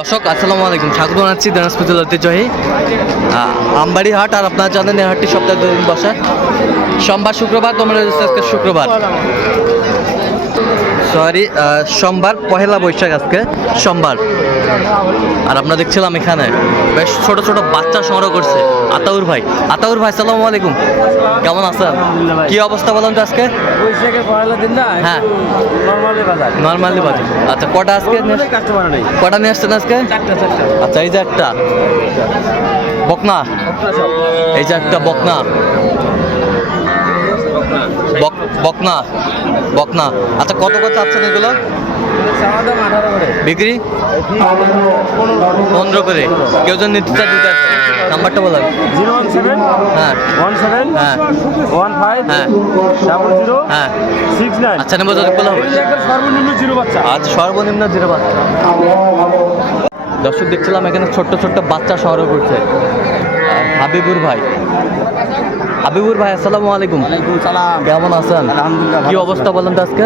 দর্শক, আসসালামু আলাইকুম। স্বাগত জানাচ্ছি দিনাজপুর জেলার ঐতিহ্যবাহী আমবাড়ি হাট আর আপনারা জানেন এই হাটটি সপ্তাহে দুদিন বসা। সোমবার শুক্রবার তোমরা শুক্রবার। সরি সোমবার পহেলা বৈশাখ আজকে সোমবার। আর আমরা দেখছিলাম এখানে বেশ ছোট ছোট বাচ্চা সংগ্রহ করছে। আতাউর ভাই আতাউর ভাই সালামু আলাইকুম। কেমন আছেন? কি অবস্থা বলেন তো আজকে? হ্যাঁ। নর্মালি বাজার। আচ্ছা কটা আজকে? কটা নিয়ে আসছেন আজকে? আচ্ছা এই যে একটা। বকনা। এই যে একটা বকনা। বক- বকনা বকনা। আচ্ছা কত কত চাচ্ছেন এগুলো? বিক্রি? পনেরো করে। কেউ যদি নিতে চায় দিতে পারবে। নাম্বারটা বলেন। জিরো ওয়ান সেভেন হ্যাঁ। ওয়ান সেভেন হ্যাঁ। ওয়ান ফাইভ হ্যাঁ। ডাবল জিরো হ্যাঁ। Six nine. আচ্ছা নেব যদি বলা হবে সর্বনিম্ন জিরো বাচ্চা। আজ সর্বনিম্ন জিরো বাচ্চা। দর্শক দেখছিলাম এখানে ছোট্ট ছোট্ট বাচ্চা সংগ্রহ করছে। হাবিবুর ভাই। হাবিবুর ভাই আসসালামু আলাইকুম। ওয়ালাইকুম সালাম। কেমন আছেন? আলহামদুলিল্লাহ, কি অবস্থা বলেন তো আজকে?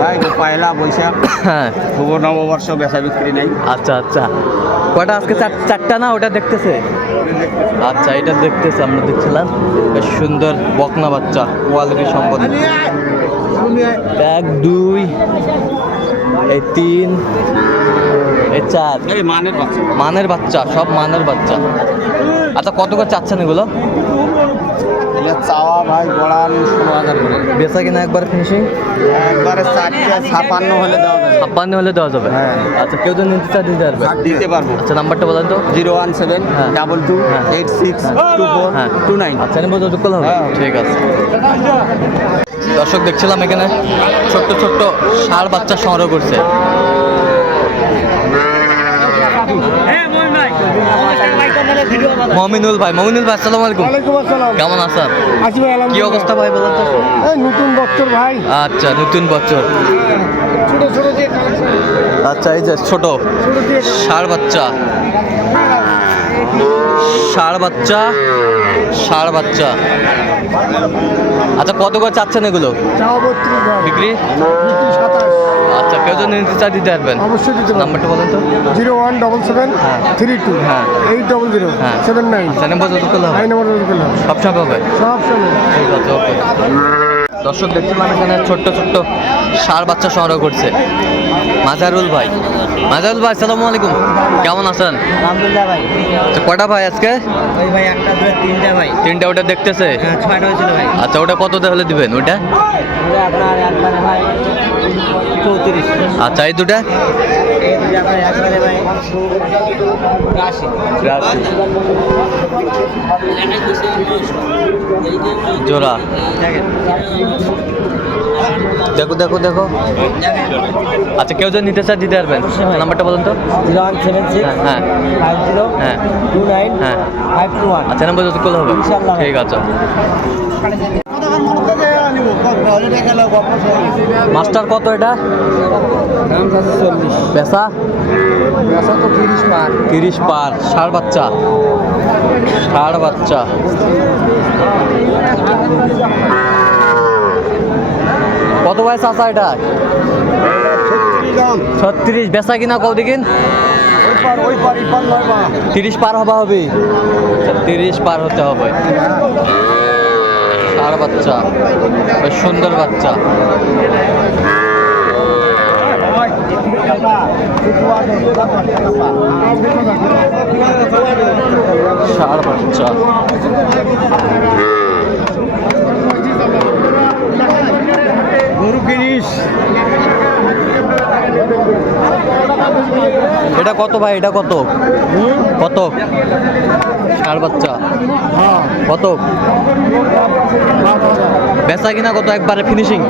ভাই তো পয়লা বৈশাখ। হ্যাঁ। শুভ নববর্ষ বেচা বিক্রি নেই। আচ্ছা আচ্ছা। কটা আজকে চার চারটা না ওটা দেখতেছে? আচ্ছা এটা দেখতেছে আমরা দেখছিলাম। বেশ সুন্দর বকনা বাচ্চা কোয়ালিটি সম্পন্ন। এক দুই এই তিন এই চার। এই মানের বাচ্চা। মানের বাচ্চা সব মানের বাচ্চা। আচ্ছা কত করে চাচ্ছেন এগুলো? এটা চাওয়া ভাই গড়ান ষোলো হাজার করে। বেচা কিনা একবার ফিনিশিং একবারে চারটে ছাপান্ন হলে দেওয়া যাবে। ছাপ্পান্ন হলে দেওয়া যাবে? হ্যাঁ। আচ্ছা কেউ যদি নিতে চায় দিতে পারবে? দিতে পারব। আচ্ছা নাম্বারটা বলেন তো। জিরো ওয়ান সেভেন হ্যাঁ। ডাবল টু হ্যাঁ। Eight six two four two nine. আচ্ছা হবে। ঠিক আছে। দর্শক দেখছিলাম এখানে ছোট্ট ছোট্ট ষাঁড় বাচ্চা সংগ্রহ করছে। মমিনুল ভাই মমিনুল ভাই আসসালামু আলাইকুম। ওয়ালাইকুম আসসালাম। কেমন আছেন? আছি ভাই কি অবস্থা ভাই বলেন তো। এই নতুন বছর ভাই। আচ্ছা নতুন বছর। ছোট ছোট যে আচ্ছা এই যে ছোট ষাঁড় বাচ্চা। ষাঁড় বাচ্চা ষাঁড় বাচ্চা। আচ্ছা কত করে চাচ্ছেন এগুলো? বিক্রি? আচ্ছা কেউ যদি নিতে চায় দিতে পারবেন। অবশ্যই দিতে নাম্বারটা বলেন তো। জিরো ওয়ান ডবল সেভেন হ্যাঁ। থ্রি টু হ্যাঁ। এইট ডবল জিরো হ্যাঁ। Seven nine. জানেন যত করলে হবে। নাম্বার করলাম সব সব হবে? সব সময় ঠিক আছে ওকে। দর্শক দেখছিলাম এখানে ছোট্ট ছোট্ট সার বাচ্চা সংগ্রহ করছে। মাজারুল ভাই। মাজারুল ভাই আসসালামু আলাইকুম। কেমন আছেন? আলহামদুলিল্লাহ ভাই আচ্ছা কটা ভাই আজকে? ওই ভাই একটা দুটো তিনটা ভাই। তিনটা ওটা দেখতেছে? হ্যাঁ ছয়টা হয়েছিল ভাই। আচ্ছা ওটা কত হলে দিবেন ওটা ওটা আপনার একবারে ভাই আচ্ছা এই দুটা? জোড়া। দেখো দেখো দেখো। আচ্ছা কেউ যদি নিতে চায় দিতে পারবেন। নাম্বারটা বলুন তো। হ্যাঁ হ্যাঁ। টু হ্যাঁ। আচ্ছা নাম্বার যত করলে হবে। ঠিক আছে। মাস্টার কত এটা? চল্লিশ পেশা? তো তিরিশ মার তিরিশ পার, ষাড় বাচ্চা। ষাড় বাচ্চা। কত বয়স আসা এটা? ছত্রিশ। বেচা কিনা কও দেখিন? তিরিশ পার হবা হবে। তিরিশ পার হতে হবে। ষাড় বাচ্চা বেশ সুন্দর বাচ্চা। ষাড় বাচ্চা। গরু কিনিস এটা কত ভাই? এটা কত? কত? ষাড় বাচ্চা। কত? বেচা কিনা কত একবারে ফিনিশিং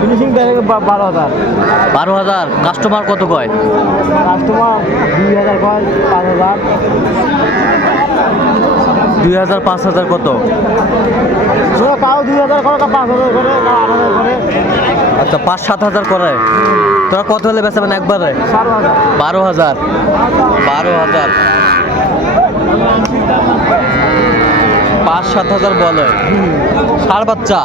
ফিনিশিং বারো হাজার। বারো হাজার। কাস্টমার কত কয়? কাস্টমার দুই হাজার কয় পাঁচ হাজার। দুই হাজার পাঁচ হাজার কত? কাউ দুই হাজার করে পাঁচ হাজার করে আট হাজার করে। আচ্ছা পাঁচ সাত হাজার করে। তোরা কত হলে বেচাবেন একবারে? বারো হাজার। বারো হাজার। বারো হাজার। পাঁচ সাত হাজার বলে। ষাড় বাচ্চা।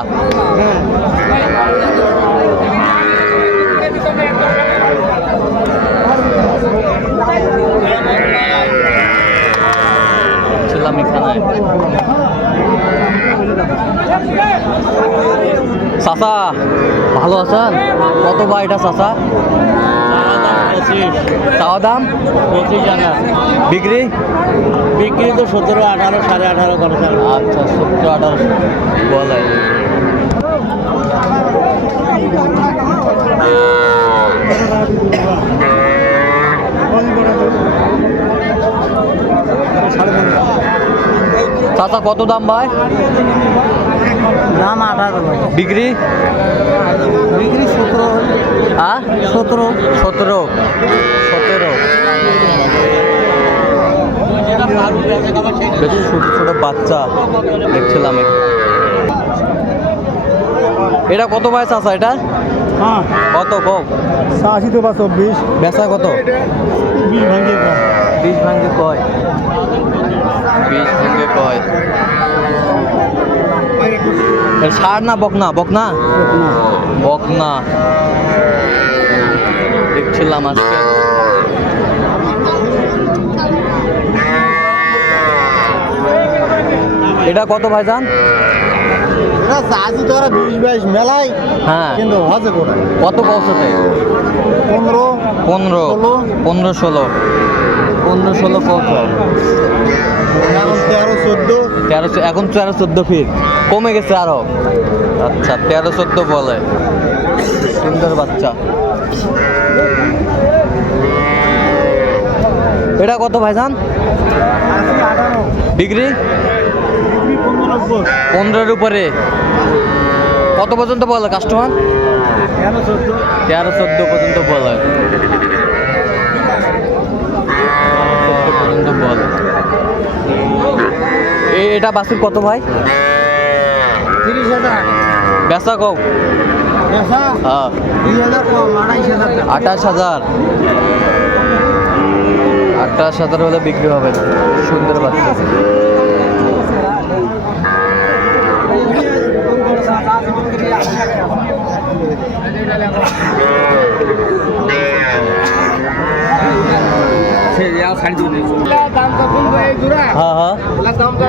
ছিলাম চাচা ভালো আছেন? কত এটা চাচা? চাওয়া দাম? পঁচিশ টাকা বিক্রি? বিক্রি তো সতেরো আঠারো সাড়ে আঠারো করে আচ্ছা সত্তর আঠারো বলে। চাচা কত দাম ভাই? দাম আঠারো বিক্রি? বিক্রি সতেরো। সতেরো। সতেরো। সতেরো। বেশ ছোট ছোট বাচ্চা দেখছিলাম। এটা কত বয়স আছে এটা? হ্যাঁ। কত কম আশি তো বা চব্বিশ। বেচা কত? বিশ ভাঙ্গে বিশ ভাঙ্গে কয়? বিশ ভাঙ্গে কয়। ষাড় না বকনা বকনা বকনা দেখছিলাম আজকে। এটা কত ভাইজান? মেলায় হ্যাঁ। কিন্তু কত পৌঁছতে? পনেরো পনেরো ষোলো। পনেরো ষোলো। পনেরো ষোলো পৌঁছ তেরো এখন তেরো চোদ্দ ফিট। কমে গেছে আরও। আচ্ছা তেরো চোদ্দ বলে। সুন্দর বাচ্চা। এটা কত ভাইজান? ডিগ্রি? পনেরোর উপরে। কত পর্যন্ত বলে কাস্টমার? তেরো চোদ্দ পর্যন্ত বলে চোদ্দ পর্যন্ত বলে এ- এটা বাসুর কত ভাই? তিরিশ হাজার। বেচা পেশা হ্যাঁ। কম আঠাশ হাজার? আঠাশ হাজার হলে বিক্রি হবে সুন্দর বাচ্চা দাম কখন এই জোড়া হ্যাঁ হ্যাঁ দাম চাষবে পঁয়তাল্লিশ